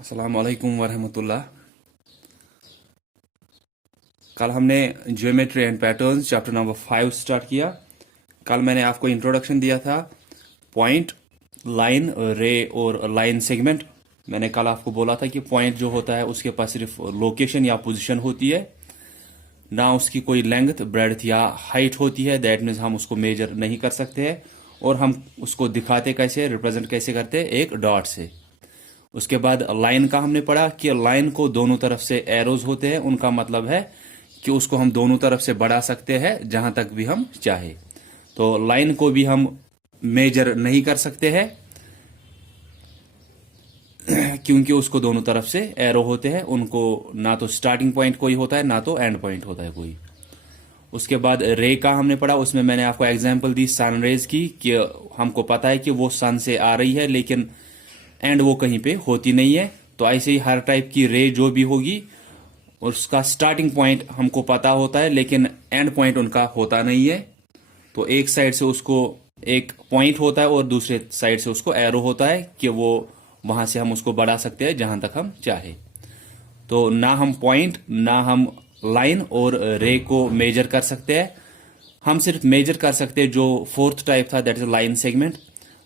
अस्सलाम वालेकुम वरहमतुल्लाह। कल हमने geometry and patterns chapter number 5 start किया। कल मैंने आपको इंट्रोडक्शन दिया था पॉइंट, लाइन, रे और लाइन सेगमेंट। मैंने कल आपको बोला था कि पॉइंट जो होता है उसके पास सिर्फ लोकेशन या पोजीशन होती है, ना उसकी कोई लेंथ, ब्रेड्थ या हाइट होती है। दैट मीन्स हम उसको मेजर नहीं कर सकते हैं। और हम उसको दिखाते कैसे, रिप्रेजेंट कैसे करते हैं, एक डॉट से। उसके बाद लाइन का हमने पढ़ा कि लाइन को दोनों तरफ से एरोज होते हैं। उनका मतलब है कि उसको हम दोनों तरफ से बढ़ा सकते हैं जहां तक भी हम चाहे। तो लाइन को भी हम मेजर नहीं कर सकते हैं क्योंकि उसको दोनों तरफ से एरो होते हैं। उनको ना तो स्टार्टिंग पॉइंट कोई होता है, ना तो एंड पॉइंट होता है कोई। उसके बाद रे का हमने पढ़ा। उसमें मैंने आपको एग्जांपल दी सन रेज की कि हमको पता है कि वो सन से आ रही है, लेकिन एंड वो कहीं पे होती नहीं है। तो ऐसे ही हर टाइप की रे जो भी होगी उसका स्टार्टिंग पॉइंट हमको पता होता है, लेकिन एंड पॉइंट उनका होता नहीं है। तो एक साइड से उसको एक पॉइंट होता है और दूसरे साइड से उसको एरो होता है कि वो वहां से हम उसको बढ़ा सकते हैं जहां तक हम चाहे। तो ना हम पॉइंट, ना हम लाइन और रे को मेजर कर सकते हैं। हम सिर्फ मेजर कर सकते हैं जो फोर्थ टाइप था, that is line segment.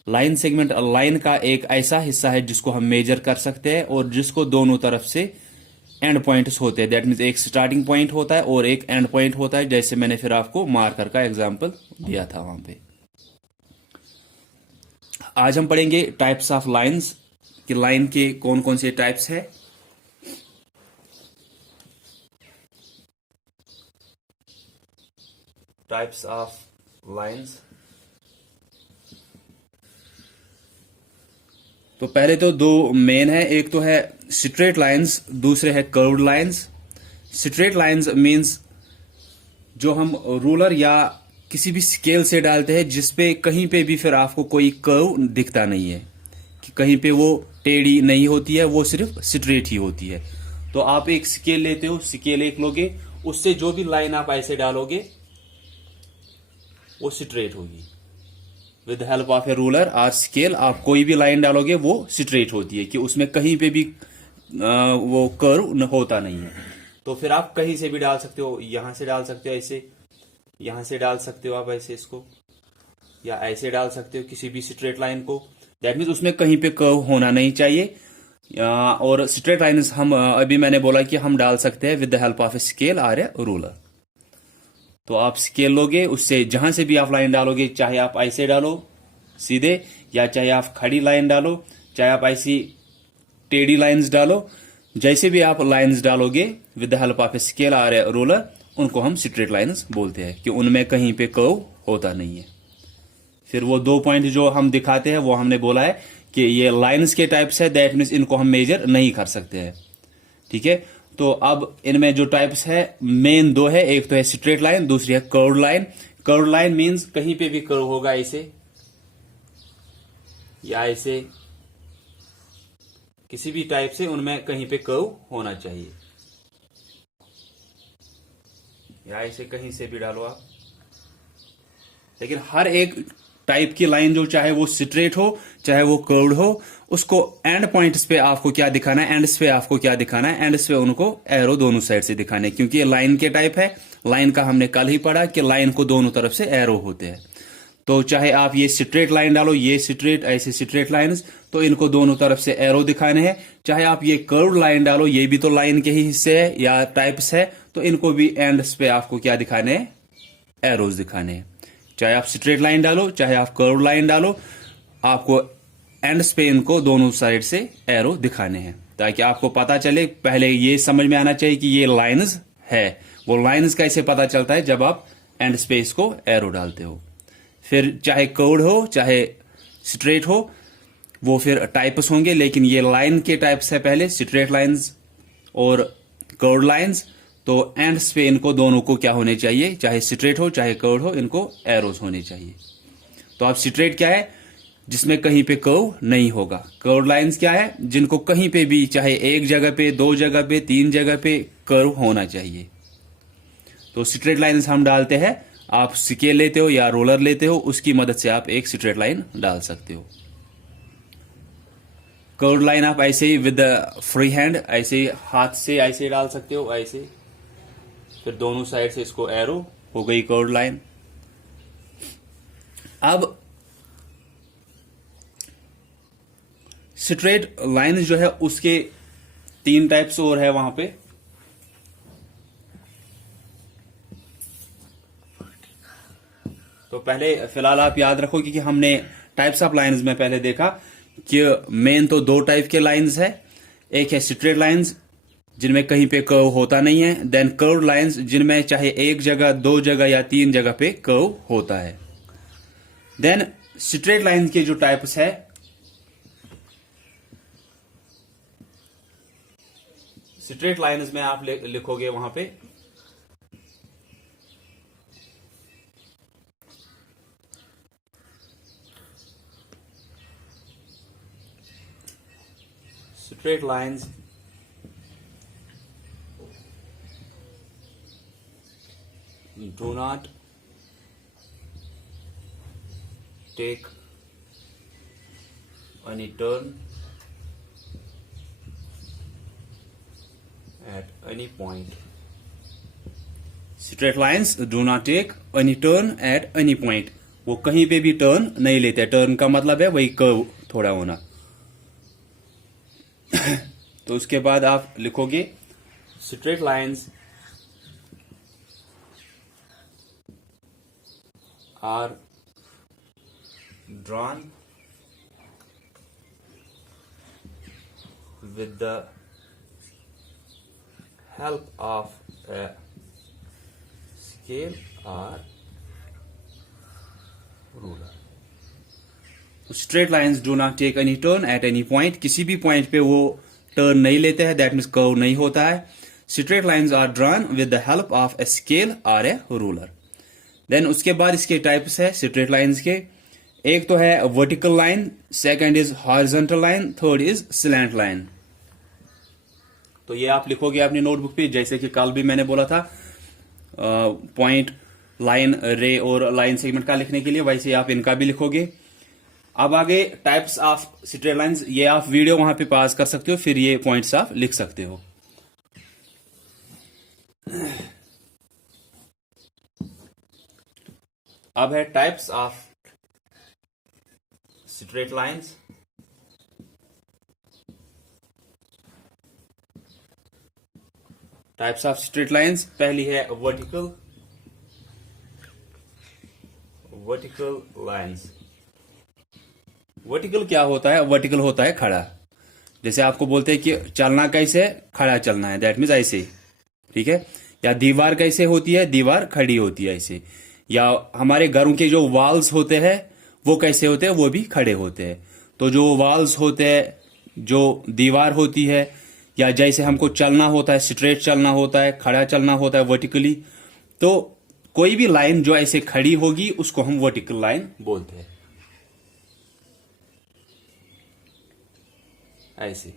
Line segment line का एक ऐसा हिस्सा है जिसको हम मेजर कर सकते हैं और जिसको दोनों तरफ से एंड पॉइंट्स होते हैं। दैट मीन्स एक स्टार्टिंग पॉइंट होता है और एक एंड पॉइंट होता है, जैसे मैंने फिर आपको मार्कर का एग्जांपल दिया था वहां पे। आज हम पढ़ेंगे टाइप्स ऑफ लाइंस कि लाइन के कौन कौन से टाइप्स है। Types of lines. तो पहले तो दो मेन है, एक तो है स्ट्रेट लाइंस, दूसरे है curved lines. Straight lines means जो हम रूलर या किसी भी स्केल से डालते हैं जिसपे कहीं पे भी फिर आपको कोई कर्व दिखता नहीं है, कि कहीं पे वो टेढ़ी नहीं होती है, वो सिर्फ स्ट्रेट ही होती है। तो आप एक स्केल लेते हो, स्केल एक लोगे, उससे जो भी लाइन आप ऐसे डालोगे वो स्ट्रेट होगी। With help of A ruler और स्केल आप कोई भी लाइन डालोगे वो स्ट्रेट होती है, कि उसमें कहीं पे भी वो कर्व होता नहीं है। तो फिर आप कहीं से भी डाल सकते हो, यहां से डाल सकते हो ऐसे, यहां से डाल सकते हो आप ऐसे इसको, या ऐसे डाल सकते हो किसी भी स्ट्रेट लाइन को। दैट मीन्स उसमें कहीं पे कर्व होना नहीं चाहिए। और स्ट्रेट लाइन हम अभी मैंने बोला कि हम डाल सकते हैं with the help of a scale और ए रूलर। तो आप स्केल लोगे, उससे जहां से भी आप लाइन डालोगे, चाहे आप ऐसे डालो सीधे, या चाहे आप खड़ी लाइन डालो, चाहे आप ऐसी टेढ़ी लाइंस डालो, जैसे भी आप लाइंस डालोगे with the help of a scale और ए रूलर, उनको हम स्ट्रेट लाइंस बोलते हैं, कि उनमें कहीं पे कर्व होता नहीं है। फिर वो दो पॉइंट जो हम दिखाते हैं वो हमने बोला है कि ये लाइंस के टाइप्स है, दैट मीन्स इनको हम मेजर नहीं कर सकते हैं। ठीक है। तो अब इनमें जो टाइप्स है मेन दो है, एक तो है स्ट्रेट लाइन, दूसरी है curved line. Curved line means कहीं पे भी कर्व होगा ऐसे या ऐसे, किसी भी टाइप से उनमें कहीं पे कर्व होना चाहिए, या ऐसे कहीं से भी डालो आप। लेकिन हर एक टाइप की लाइन जो चाहे वो स्ट्रेट हो चाहे वो कर्व्ड हो, उसको एंड पॉइंट्स पे आपको क्या दिखाना है, एंड्स पे आपको क्या दिखाना है, एंड्स पे उनको एरो दोनों साइड से दिखाने, क्योंकि ये लाइन के टाइप है। लाइन का हमने कल ही पढ़ा कि लाइन को दोनों तरफ से एरो होते हैं। तो चाहे आप ये स्ट्रेट लाइन डालो, ये स्ट्रेट, ऐसे स्ट्रेट लाइंस, तो इनको दोनों तरफ से एरो दिखाने हैं। चाहे आप ये कर्व्ड लाइन डालो, ये भी तो लाइन के ही हिस्से है या टाइप्स है, तो इनको भी एंड्स पे आपको क्या दिखाने हैं, एरोज दिखाने हैं। चाहे आप स्ट्रेट लाइन डालो, चाहे आप कर्व लाइन डालो, आपको एंड्स पे इनको दोनों साइड से एरो दिखाने हैं, ताकि आपको पता चले। पहले ये समझ में आना चाहिए कि ये लाइंस है। वो लाइंस कैसे पता चलता है, जब आप एंड पे इसको एरो डालते हो। फिर चाहे कर्व्ड हो चाहे स्ट्रेट हो, वो फिर टाइप्स होंगे, लेकिन ये लाइन के टाइप्स है पहले स्ट्रेट लाइंस और कर्व्ड लाइंस। तो एंड्स पे इनको दोनों को क्या होने चाहिए, चाहे स्ट्रेट हो चाहे कर्व हो, इनको एरोज होने चाहिए। तो अब स्ट्रेट क्या है, जिसमें कहीं पे कर्व नहीं होगा। कर्व लाइंस क्या है, जिनको कहीं पे भी, चाहे एक जगह पे, दो जगह पे, तीन जगह पे कर्व होना चाहिए। तो स्ट्रेट लाइंस हम डालते हैं, आप स्केल लेते हो या रोलर लेते हो, उसकी मदद से आप एक स्ट्रेट लाइन डाल सकते हो। कर्व्ड लाइन आप ऐसे ही विद फ्री हैंड ऐसे ही हाथ से ऐसे डाल सकते हो, ऐसे, फिर दोनों साइड से इसको एरो, हो गई कर्व्ड लाइन। अब स्ट्रेट लाइन जो है उसके 3 टाइप्स और है वहां पे। तो पहले फिलहाल आप याद रखो कि हमने टाइप्स ऑफ लाइंस में पहले देखा कि मेन तो 2 टाइप के लाइंस है। एक है स्ट्रेट लाइंस जिनमें कहीं पे कर्व होता नहीं है, देन कर्व्ड लाइंस जिनमें चाहे एक जगह, 2 जगह या 3 जगह पे कर्व होता है। देन स्ट्रेट लाइंस के जो टाइप्स है, स्ट्रेट लाइंस में आप लिखोगे वहां पे straight lines do not take any turn at any point. Straight lines do not take any turn at any point. वो कहीं पे भी टर्न नहीं लेते। टर्न का मतलब है वही कर्व थोड़ा होना। तो उसके बाद आप लिखोगे straight lines are drawn with the help of a scale or ruler. Straight lines do not take any turn at any point. किसी भी पॉइंट पे वो टर्न नहीं लेते हैं, दैट मीन्स कर्व नहीं होता है। Straight lines are drawn with the help of a scale or a ruler. Then उसके बाद इसके टाइप्स है स्ट्रेट लाइंस के। एक तो है vertical line, second is horizontal line, third is slant line. तो ये आप लिखोगे अपनी नोटबुक पे, जैसे कि कल भी मैंने बोला था पॉइंट, लाइन, रे और लाइन सेगमेंट का लिखने के लिए, वैसे आप इनका भी लिखोगे। अब आगे टाइप्स ऑफ स्ट्रेट लाइंस, ये आप वीडियो वहां पे पास कर सकते हो, फिर ये पॉइंट्स आप लिख सकते हो। अब है types of straight lines. Types of straight lines, पहली है वर्टिकल लाइंस। वर्टिकल क्या होता है? वर्टिकल होता है खड़ा। जैसे आपको बोलते हैं कि चलना कैसे, खड़ा चलना है, दैट मीन्स ऐसे, ठीक है। या दीवार कैसे होती है, दीवार खड़ी होती है ऐसे। या हमारे घरों के जो वॉल्स होते हैं वो कैसे होते हैं, वो भी खड़े होते हैं। तो जो वॉल्स होते हैं, जो दीवार होती है, या जैसे हमको चलना होता है, स्ट्रेट चलना होता है, खड़ा चलना होता है वर्टिकली, तो कोई भी लाइन जो ऐसे खड़ी होगी उसको हम वर्टिकल लाइन बोलते हैं। ऐसे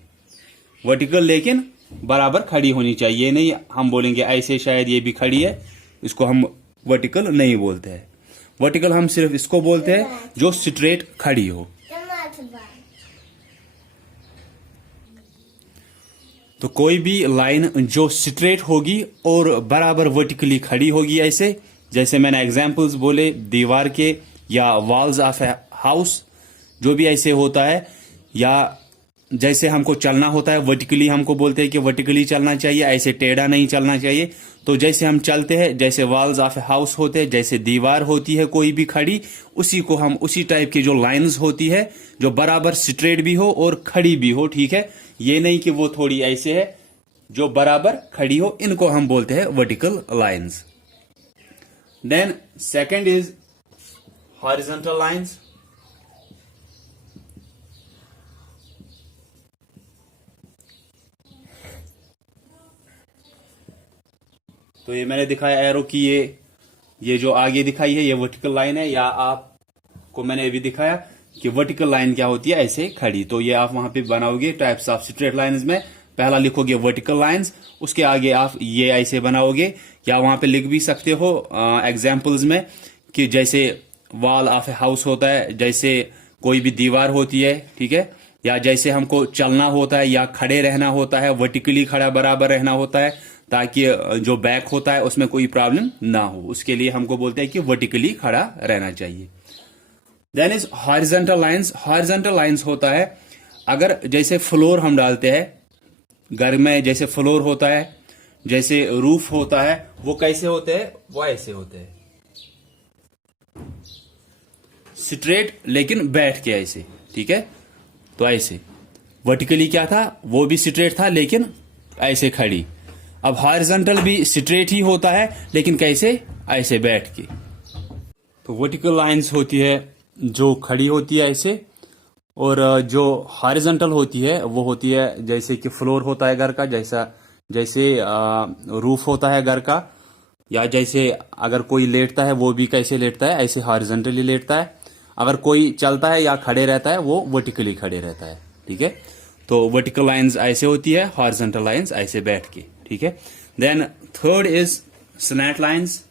वर्टिकल, लेकिन बराबर खड़ी होनी चाहिए। नहीं हम बोलेंगे ऐसे शायद ये भी खड़ी है, इसको हम वर्टिकल नहीं बोलते हैं। वर्टिकल हम सिर्फ इसको बोलते हैं जो स्ट्रेट खड़ी हो। तो कोई भी लाइन जो स्ट्रेट होगी और बराबर वर्टिकली खड़ी होगी, ऐसे जैसे मैंने एग्जांपल्स बोले दीवार के या वॉल्स ऑफ ए हाउस, जो भी ऐसे होता है। या जैसे हमको चलना होता है वर्टिकली, हमको बोलते हैं कि वर्टिकली चलना चाहिए, ऐसे टेढ़ा नहीं चलना चाहिए। तो जैसे हम चलते हैं, जैसे वॉल्स ऑफ ए हाउस होते हैं, जैसे दीवार होती है कोई भी खड़ी, उसी को हम उसी टाइप की जो लाइंस होती है जो बराबर स्ट्रेट भी हो और खड़ी भी हो, ठीक है। ये नहीं कि वो थोड़ी ऐसे है, जो बराबर खड़ी हो, इनको हम बोलते हैं vertical lines. Then second is horizontal lines. तो ये मैंने दिखाया एरो की, ये जो आगे दिखाई है ये वर्टिकल लाइन है, या आपको मैंने अभी दिखाया कि वर्टिकल लाइन क्या होती है, ऐसे खड़ी। तो ये आप वहां पे बनाओगे टाइप्स ऑफ स्ट्रेट लाइंस में। पहला लिखोगे वर्टिकल लाइंस, उसके आगे आप ये ऐसे बनाओगे, या वहां पे लिख भी सकते हो एग्जाम्पल्स में कि जैसे वॉल ऑफ ए हाउस होता है, जैसे कोई भी दीवार होती है, ठीक है, या जैसे हमको चलना होता है या खड़े रहना होता है, वर्टिकली खड़ा बराबर रहना होता है, ताकि जो बैक होता है उसमें कोई प्रॉब्लम ना हो, उसके लिए हमको बोलते हैं कि वर्टिकली खड़ा रहना चाहिए। Then is horizontal lines. Horizontal lines होता है अगर जैसे फ्लोर हम डालते हैं घर में, जैसे फ्लोर होता है, जैसे रूफ होता है, वो कैसे होते हैं, वो ऐसे होते हैं स्ट्रेट, लेकिन बैठ के ऐसे, ठीक है। तो ऐसे वर्टिकली क्या था, वो भी स्ट्रेट था लेकिन ऐसे खड़ी। अब हॉरिजॉन्टल भी स्ट्रेट ही होता है लेकिन कैसे, ऐसे बैठ के। तो वर्टिकल लाइंस होती है जो खड़ी होती है ऐसे, और जो हॉरिजॉन्टल होती है वो होती है जैसे कि फ्लोर होता है घर का, जैसे रूफ होता है घर का, या जैसे अगर कोई लेटता है वो भी कैसे लेटता है, ऐसे हॉरिजॉन्टली लेटता है। अगर कोई चलता है या खड़े रहता है वो वर्टिकली खड़े रहता है, ठीक है। तो वर्टिकल लाइंस ऐसे होती है, हॉरिजॉन्टल लाइंस ऐसे बैठ के, ठीक है। Then third is slant lines.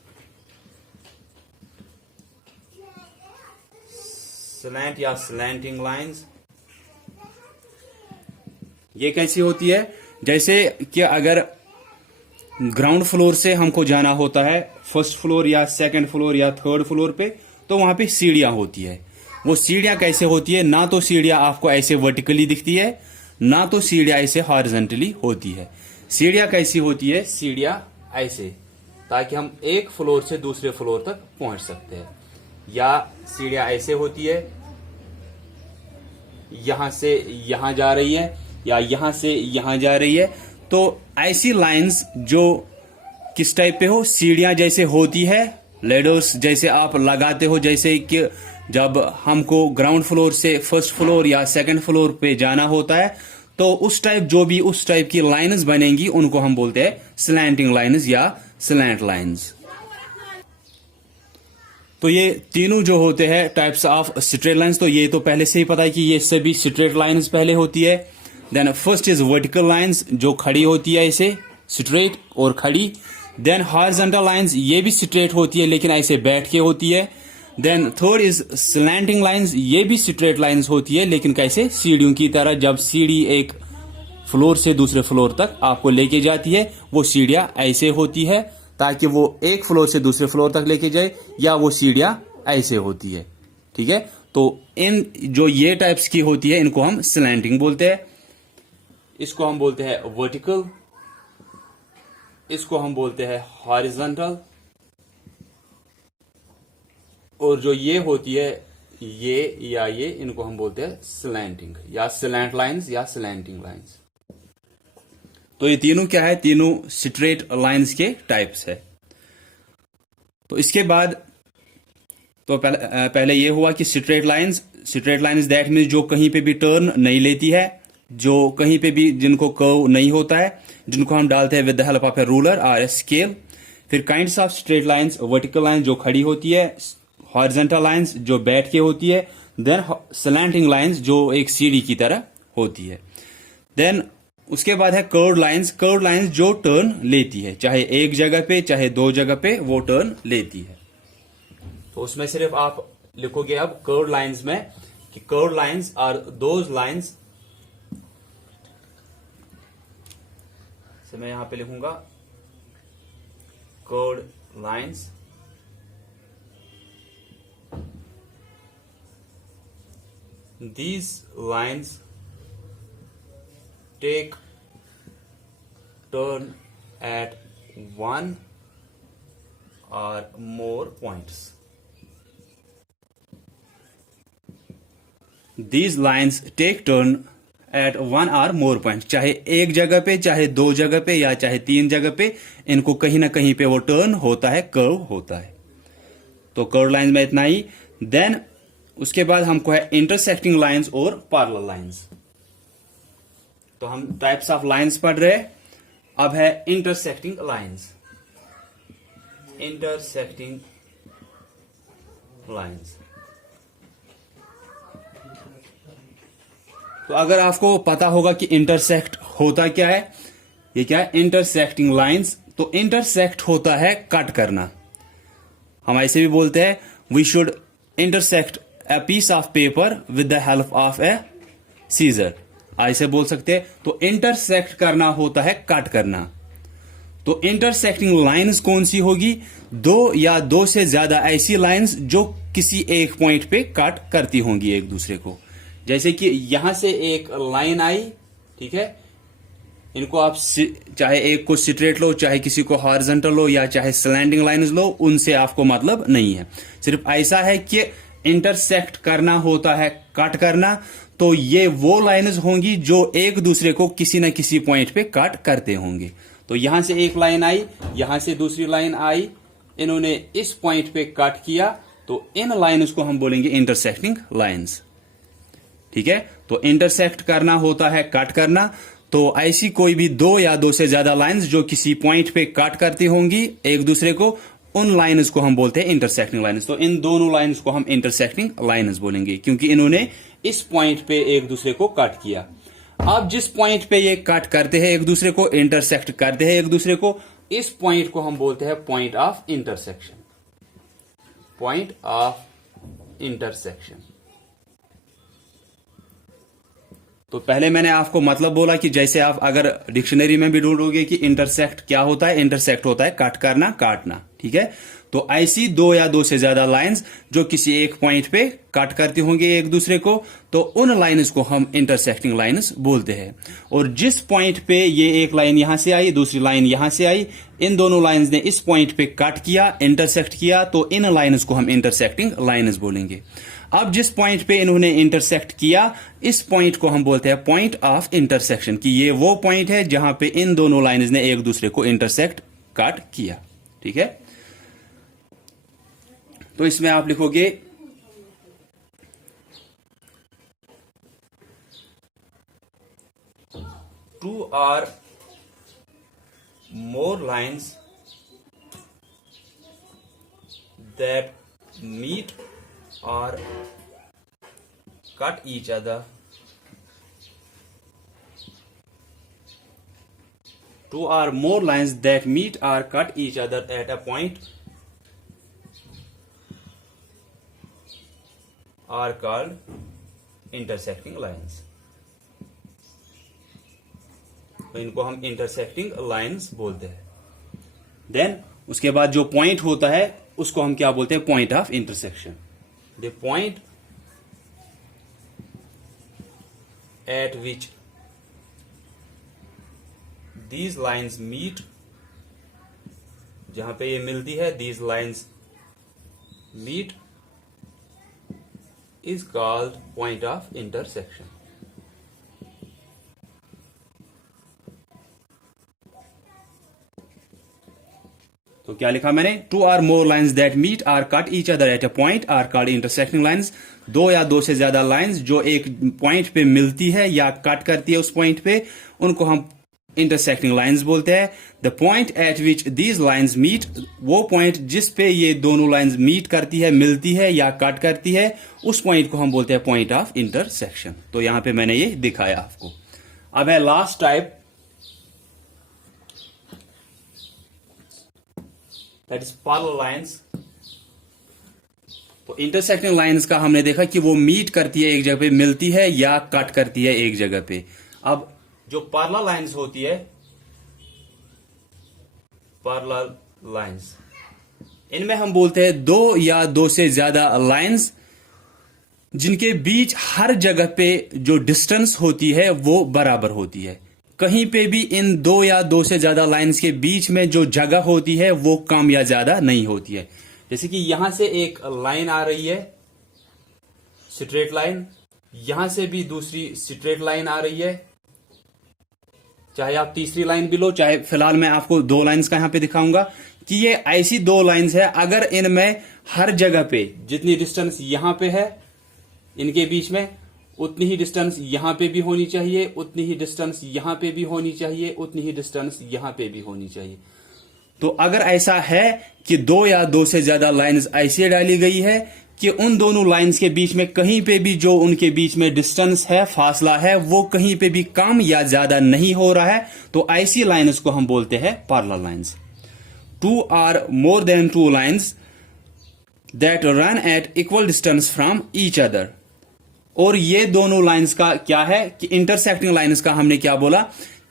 Slant या स्लैंटिंग लाइंस ये कैसी होती है, जैसे कि अगर ग्राउंड फ्लोर से हमको जाना होता है फर्स्ट फ्लोर या सेकंड फ्लोर या थर्ड फ्लोर पे, तो वहां पे सीढ़ियां होती है। वो सीढ़ियां कैसे होती है, ना तो सीढ़ियां आपको ऐसे वर्टिकली दिखती है, ना तो सीढ़ियां ऐसे हॉरिजॉन्टली होती है। सीढ़ियां कैसी होती है, सीढ़ियां ऐसे, ताकि हम एक फ्लोर से दूसरे फ्लोर तक पहुंच सकते हैं। या सीढ़ियां ऐसे होती है, यहां से यहां जा रही है या यहां से यहां जा रही है। तो ऐसी लाइंस जो किस टाइप पे हो, सीढ़ियां जैसे होती है, लेडर्स जैसे आप लगाते हो, जैसे कि जब हमको ग्राउंड फ्लोर से फर्स्ट फ्लोर या सेकंड फ्लोर पे जाना होता है, तो उस टाइप जो भी उस टाइप की लाइंस बनेंगी उनको हम बोलते हैं स्लैंटिंग लाइंस या स्लैंट लाइंस। तो ये तीनों जो होते हैं टाइप्स ऑफ स्ट्रेट लाइंस, तो ये तो पहले से ही पता है कि ये सभी स्ट्रेट लाइंस पहले होती है। Then first is vertical lines जो खड़ी होती है ऐसे स्ट्रेट और खड़ी। देन हॉरिजॉन्टल लाइंस ये भी स्ट्रेट होती है लेकिन ऐसे बैठ के होती है। Then third is slanting lines, ये भी स्ट्रेट लाइंस होती है लेकिन कैसे, सीढ़ियों की तरह। जब सीढ़ी एक फ्लोर से दूसरे फ्लोर तक आपको लेके जाती है, वो सीढ़ियां ऐसे होती है ताकि वो एक फ्लोर से दूसरे फ्लोर तक लेके जाए, या वो सीढ़ियां ऐसे होती है, ठीक है। तो इन जो ये टाइप्स की होती है इनको हम स्लैंटिंग बोलते हैं। इसको हम बोलते हैं वर्टिकल, इसको हम बोलते हैं हॉरिजॉन्टल, और जो ये होती है ये या ये, इनको हम बोलते हैं स्लैंटिंग या स्लैंट लाइंस या स्लैंटिंग लाइंस। तो ये तीनों क्या है, तीनों स्ट्रेट लाइंस के टाइप्स है। तो इसके बाद तो पहले ये हुआ कि स्ट्रेट लाइंस दैट मीन्स जो कहीं पे भी टर्न नहीं लेती है, जो कहीं पे भी जिनको कर्व नहीं होता है, जिनको हम डालते हैं with the help of A ruler और ए स्केल। फिर kinds of straight lines, vertical line जो खड़ी होती है, हॉरिजॉन्टल लाइंस जो बैठ के होती है, देन स्लैंटिंग लाइंस जो एक सीढ़ी की तरह होती है। देन उसके बाद है कर्व्ड लाइंस। कर्व्ड लाइंस जो टर्न लेती है, चाहे एक जगह पे चाहे दो जगह पे वो टर्न लेती है। तो उसमें सिर्फ आप लिखोगे अब कर्व्ड लाइंस में कि curved lines are those lines, से मैं यहां पे लिखूंगा curved lines these lines take turn at one or more points. These lines take turn at one or more points. चाहे एक जगह पे, चाहे दो जगह पे, या चाहे तीन जगह पे, इनको कहीं ना कहीं पे वो टर्न होता है, कर्व होता है। तो कर्व लाइन में इतना ही। देन उसके बाद हमको है इंटरसेक्टिंग लाइंस और पैरेलल लाइंस। तो हम टाइप्स ऑफ लाइंस पढ़ रहे हैं, अब है इंटरसेक्टिंग लाइंस। इंटरसेक्टिंग लाइंस, तो अगर आपको पता होगा कि इंटरसेक्ट होता क्या है, ये क्या है इंटरसेक्टिंग लाइंस। तो इंटरसेक्ट होता है कट करना। हम ऐसे भी बोलते हैं we should intersect a piece of paper with the help of a scissor, ऐसे बोल सकते हैं। तो इंटरसेक्ट करना होता है कट करना। तो इंटरसेक्टिंग लाइंस कौन सी होगी? दो या दो से ज्यादा ऐसी लाइंस जो किसी एक पॉइंट पे कट करती होंगी एक दूसरे को। जैसे कि यहां से एक लाइन आई, ठीक है, इनको आप चाहे एक को स्ट्रेट लो, चाहे किसी को हॉरिजॉन्टल लो, या चाहे स्लैंडिंग लाइंस लो, उनसे आपको मतलब नहीं है। सिर्फ ऐसा है कि इंटरसेक्ट करना होता है कट करना। तो ये वो लाइंस होंगी जो एक दूसरे को किसी न किसी पॉइंट पे कट करते होंगे। तो यहां से एक लाइन आई, यहां से दूसरी लाइन आई, इन्होंने इस पॉइंट पे कट किया, तो इन लाइंस को हम बोलेंगे इंटरसेक्टिंग लाइंस। ठीक है, तो इंटरसेक्ट करना होता है कट करना। तो ऐसी कोई भी दो या दो से ज्यादा लाइंस जो किसी पॉइंट पे कट करती होंगी एक दूसरे को, उन लाइंस को हम बोलते हैं इंटरसेक्टिंग लाइंस। तो इन दोनों लाइंस को हम इंटरसेक्टिंग लाइंस बोलेंगे, क्योंकि इन्होंने इस पॉइंट पे एक दूसरे को कट किया। अब जिस पॉइंट पे ये कट करते हैं एक दूसरे को, इंटरसेक्ट करते हैं एक दूसरे को, इस पॉइंट को हम बोलते हैं point of intersection. Point of intersection. तो पहले मैंने आपको मतलब बोला कि जैसे आप अगर डिक्शनरी में भी ढूंढोगे कि इंटरसेक्ट क्या होता है, इंटरसेक्ट होता है कट करना, काटना। ठीक है, तो ऐसी दो या दो से ज्यादा लाइंस जो किसी एक पॉइंट पे कट करती होंगी एक दूसरे को, तो उन लाइंस को हम इंटरसेक्टिंग लाइंस बोलते हैं। और जिस पॉइंट पे ये एक लाइन यहां से आई, दूसरी लाइन यहां से आई, इन दोनों लाइंस ने इस पॉइंट पे कट किया, इंटरसेक्ट किया, तो इन लाइंस को हम इंटरसेक्टिंग लाइंस बोलेंगे। अब जिस पॉइंट पे इन्होंने इंटरसेक्ट किया, इस पॉइंट को हम बोलते हैं पॉइंट ऑफ इंटरसेक्शन, कि ये वो पॉइंट है जहां पे इन दोनों लाइंस ने एक दूसरे को इंटरसेक्ट कट किया। ठीक है, तो इसमें आप लिखोगे two or more lines that meet or cut each other, two or more lines that meet or cut each other at a point are called intersecting lines। तो इनको हम इंटरसेक्टिंग लाइंस बोलते हैं। देन उसके बाद जो पॉइंट होता है उसको हम क्या बोलते हैं? Point of intersection. The point at which these lines meet, जहां पे ये मिलती है, these lines meet, is called point of intersection। तो क्या लिखा मैंने? Two or more lines that meet or cut each other at a point are called intersecting lines. दो या दो से ज्यादा लाइंस जो एक पॉइंट पे मिलती है या कट करती है उस पॉइंट पे, उनको हम इंटरसेक्टिंग लाइंस बोलते हैं। The point at which these lines meet, वो पॉइंट जिस पे ये दोनों लाइंस मीट करती है, मिलती है या कट करती है, उस पॉइंट को हम बोलते हैं पॉइंट ऑफ इंटरसेक्शन। तो यहां पे मैंने ये दिखाया आपको। अब है last type, that is parallel lines. तो इंटरसेक्टिंग लाइंस का हमने देखा कि वो मीट करती है एक जगह पे, मिलती है या कट करती है एक जगह पे। अब जो पैरेलल लाइंस होती है, पैरेलल लाइंस, इनमें हम बोलते हैं दो या दो से ज्यादा लाइंस जिनके बीच हर जगह पे जो डिस्टेंस होती है वो बराबर होती है। कहीं पे भी इन दो या दो से ज्यादा लाइंस के बीच में जो जगह होती है वो कम या ज्यादा नहीं होती है। जैसे कि यहां से एक लाइन आ रही है, स्ट्रेट लाइन, यहां से भी दूसरी स्ट्रेट लाइन आ रही है, चाहे आप तीसरी लाइन भी लो, चाहे फिलहाल मैं आपको दो लाइंस का यहां पे दिखाऊंगा कि ये ऐसी दो लाइंस है, अगर इनमें हर जगह पे जितनी डिस्टेंस यहां पे है इनके बीच में, उतनी ही डिस्टेंस यहां पे भी होनी चाहिए, उतनी ही डिस्टेंस यहां पे भी होनी चाहिए, उतनी ही डिस्टेंस यहां पे भी होनी चाहिए। तो अगर ऐसा है कि दो या दो से ज्यादा लाइंस ऐसी डाली गई है कि उन दोनों लाइंस के बीच में कहीं पे भी जो उनके बीच में डिस्टेंस है, फासला है, वो कहीं पे भी कम या ज्यादा नहीं हो रहा है, तो ऐसी लाइंस को हम बोलते हैं parallel lines. Two or more than two lines that run at equal distance from each other, और ये दोनों लाइंस का क्या है कि इंटरसेक्टिंग लाइंस का हमने क्या बोला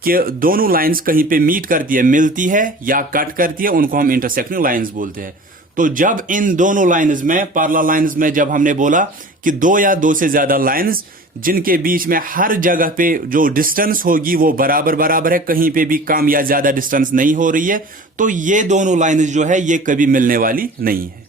कि दोनों लाइंस कहीं पे मीट करती है, मिलती है या कट करती है, उनको हम इंटरसेक्टिंग लाइंस बोलते हैं। तो जब इन दोनों लाइंस में, पैरेलल लाइंस में, जब हमने बोला कि दो या दो से ज्यादा लाइंस जिनके बीच में हर जगह पे जो डिस्टेंस होगी वो बराबर बराबर है, कहीं पे भी कम या ज्यादा डिस्टेंस नहीं हो रही है, तो ये दोनों लाइंस जो है ये कभी मिलने वाली नहीं है।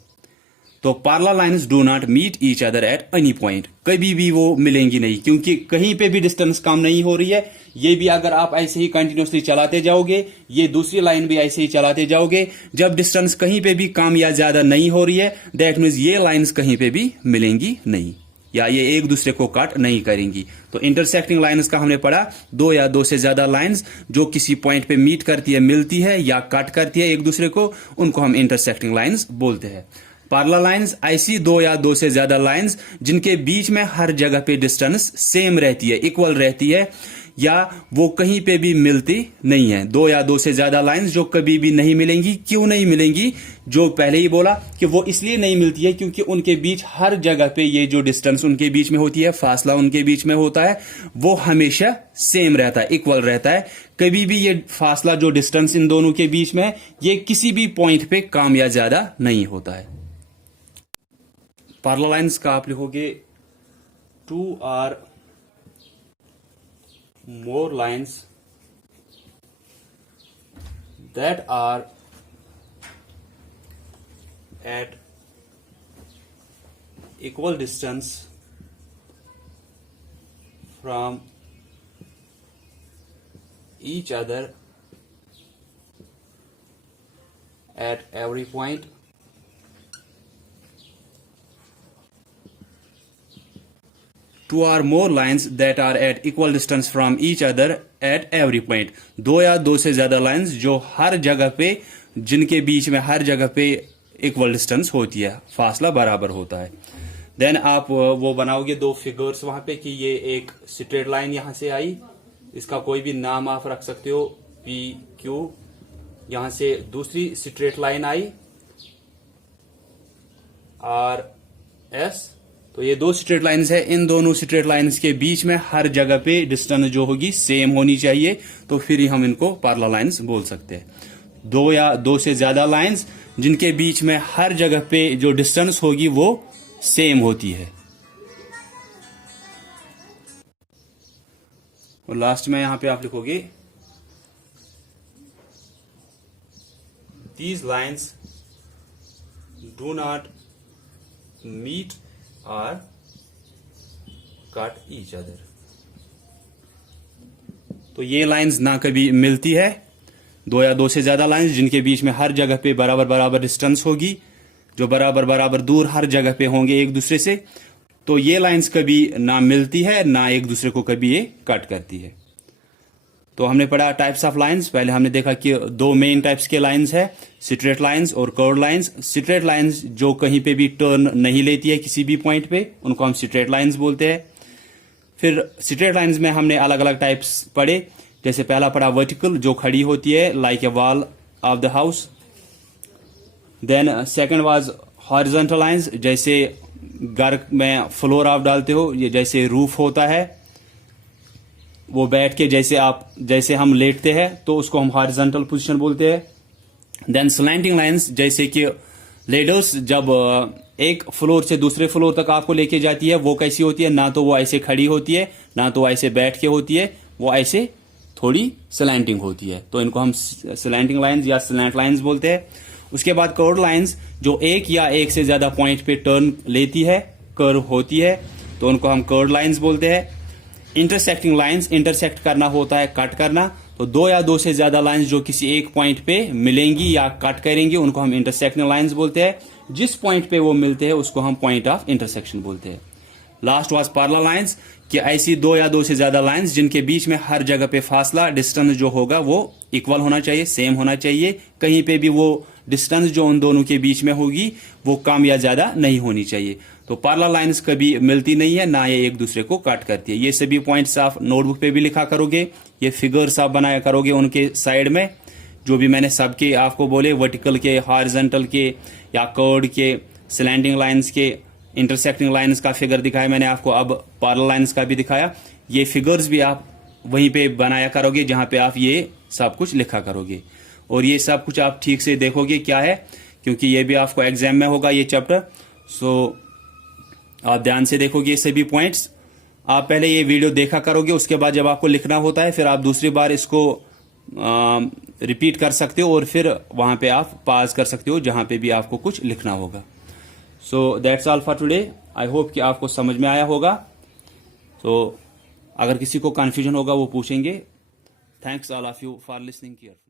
तो parallel lines do not meet each other at any point, कभी भी वो मिलेंगी नहीं, क्योंकि कहीं पे भी डिस्टेंस कम नहीं हो रही है। ये भी अगर आप ऐसे ही कंटिन्यूसली चलाते जाओगे, ये दूसरी लाइन भी ऐसे ही चलाते जाओगे, जब डिस्टेंस कहीं पे भी कम या ज्यादा नहीं हो रही है, दैट मीन्स ये लाइंस कहीं पे भी मिलेंगी नहीं, या ये एक दूसरे को कट नहीं करेंगी। तो इंटरसेक्टिंग लाइंस का हमने पढ़ा, दो या दो से ज्यादा लाइंस जो किसी पॉइंट पे मीट करती है, मिलती है या कट करती है एक दूसरे को, उनको हम इंटरसेक्टिंग लाइंस बोलते हैं। पैरेलल लाइंस ऐसी दो या दो से ज्यादा लाइंस जिनके बीच में हर जगह पे डिस्टेंस सेम रहती है, इक्वल रहती है, या वो कहीं पे भी मिलती नहीं है। दो या दो से ज्यादा लाइंस जो कभी भी नहीं मिलेंगी। क्यों नहीं मिलेंगी? जो पहले ही बोला कि वो इसलिए नहीं मिलती है क्योंकि उनके बीच हर जगह पे ये जो डिस्टेंस उनके बीच में होती है, फासला उनके बीच में होता है, वो हमेशा सेम रहता है, इक्वल रहता है। कभी भी ये फासला जो डिस्टेंस इन दोनों के बीच में है, ये किसी भी पॉइंट पे कम या ज्यादा नहीं होता है। पैरेलल लाइंस का आप लिखोगे two or more lines that are at equal distance from each other at every point. Two or more lines that are at equal distance from each other at every point. दो या दो से ज्यादा lines जो हर जगह पे, जिनके बीच में हर जगह पे इक्वल डिस्टेंस होती है, फासला बराबर होता है। देन आप वो बनाओगे दो फिगर्स वहां पे कि ये एक स्ट्रेट लाइन यहां से आई, इसका कोई भी नाम आप रख सकते हो, पी क्यू। यहां से दूसरी स्ट्रेट लाइन आई, आर एस। तो ये दो स्ट्रेट लाइंस है, इन दोनों स्ट्रेट लाइंस के बीच में हर जगह पे डिस्टेंस जो होगी सेम होनी चाहिए, तो फिर ही हम इनको पैरेलल लाइंस बोल सकते हैं। दो या दो से ज्यादा लाइंस जिनके बीच में हर जगह पे जो डिस्टेंस होगी वो सेम होती है। और लास्ट में यहां पे आप लिखोगे these lines do not meet और कट ईच अदर। तो ये लाइंस ना कभी मिलती है, दो या दो से ज्यादा लाइंस जिनके बीच में हर जगह पे बराबर बराबर डिस्टेंस होगी, जो बराबर बराबर दूर हर जगह पे होंगे एक दूसरे से, तो ये लाइंस कभी ना मिलती है ना एक दूसरे को कभी ये कट करती है। तो हमने पढ़ा टाइप्स ऑफ लाइंस। पहले हमने देखा कि दो मेन टाइप्स के लाइंस है, स्ट्रेट लाइंस और कर्व्ड लाइंस। स्ट्रेट लाइंस जो कहीं पे भी टर्न नहीं लेती है किसी भी पॉइंट पे, उनको हम स्ट्रेट लाइंस बोलते हैं। फिर स्ट्रेट लाइंस में हमने अलग अलग टाइप्स पढ़े, जैसे पहला पढ़ा वर्टिकल जो खड़ी होती है, like a wall of the house. Then second was horizontal lines, जैसे घर में फ्लोर आप डालते हो, ये जैसे रूफ होता है, वो बैठ के जैसे हम लेटते हैं तो उसको हम हॉरिजॉन्टल पोजीशन बोलते हैं। देन स्लैंटिंग लाइंस, जैसे कि लेडर्स जब एक फ्लोर से दूसरे फ्लोर तक आपको लेके जाती है, वो कैसी होती है? ना तो वो ऐसे खड़ी होती है, ना तो ऐसे बैठ के होती है, वो ऐसे थोड़ी स्लैंटिंग होती है, तो इनको हम स्लैंटिंग लाइंस या स्लैंट लाइंस बोलते हैं। उसके बाद कर्व्ड लाइंस जो एक या एक से ज्यादा पॉइंट पे टर्न लेती है, कर्व होती है, तो उनको हम कर्व्ड लाइंस बोलते हैं। इंटरसेक्टिंग लाइंस, इंटरसेक्ट करना होता है कट करना, तो दो या दो से ज्यादा लाइंस जो किसी एक पॉइंट पे मिलेंगी या कट करेंगी, उनको हम इंटरसेक्टिंग लाइंस बोलते हैं। जिस पॉइंट पे वो मिलते हैं उसको हम पॉइंट ऑफ इंटरसेक्शन बोलते हैं। लास्ट वाज पैरेलल लाइंस, कि ऐसी दो या दो से ज्यादा लाइंस जिनके बीच में हर जगह पे फासला, डिस्टेंस जो होगा वो इक्वल होना चाहिए, सेम होना चाहिए, कहीं पे भी वो डिस्टेंस जो उन दोनों के बीच में होगी वो कम या ज्यादा नहीं होनी चाहिए। तो पैरेलल लाइंस कभी मिलती नहीं है, ना ये एक दूसरे को कट करती है। ये सभी पॉइंट्स आप नोटबुक पे भी लिखा करोगे, ये फिगर्स आप बनाया करोगे उनके साइड में, जो भी मैंने सबके आपको बोले, वर्टिकल के, हॉरिजॉन्टल के या कर्व्ड के, स्लैंटिंग लाइंस के, इंटरसेक्टिंग लाइंस का फिगर दिखाया मैंने आपको, अब पैरेलल लाइंस का भी दिखाया। ये फिगर्स भी आप वहीं पे बनाया करोगे जहां पे आप ये सब कुछ लिखा करोगे, और ये सब कुछ आप ठीक से देखोगे क्या है, क्योंकि ये भी आपको एग्जाम में होगा ये चैप्टर। सो आप ध्यान से देखोगे ये सभी पॉइंट्स। आप पहले ये वीडियो देखा करोगे, उसके बाद जब आपको लिखना होता है फिर आप दूसरी बार इसको रिपीट कर सकते हो, और फिर वहां पे आप पास कर सकते हो जहां पे भी आपको कुछ लिखना होगा। So that's all for today. I hope कि आपको समझ में आया होगा। तो अगर किसी को कन्फ्यूजन होगा वो पूछेंगे। Thanks all of you for listening carefully.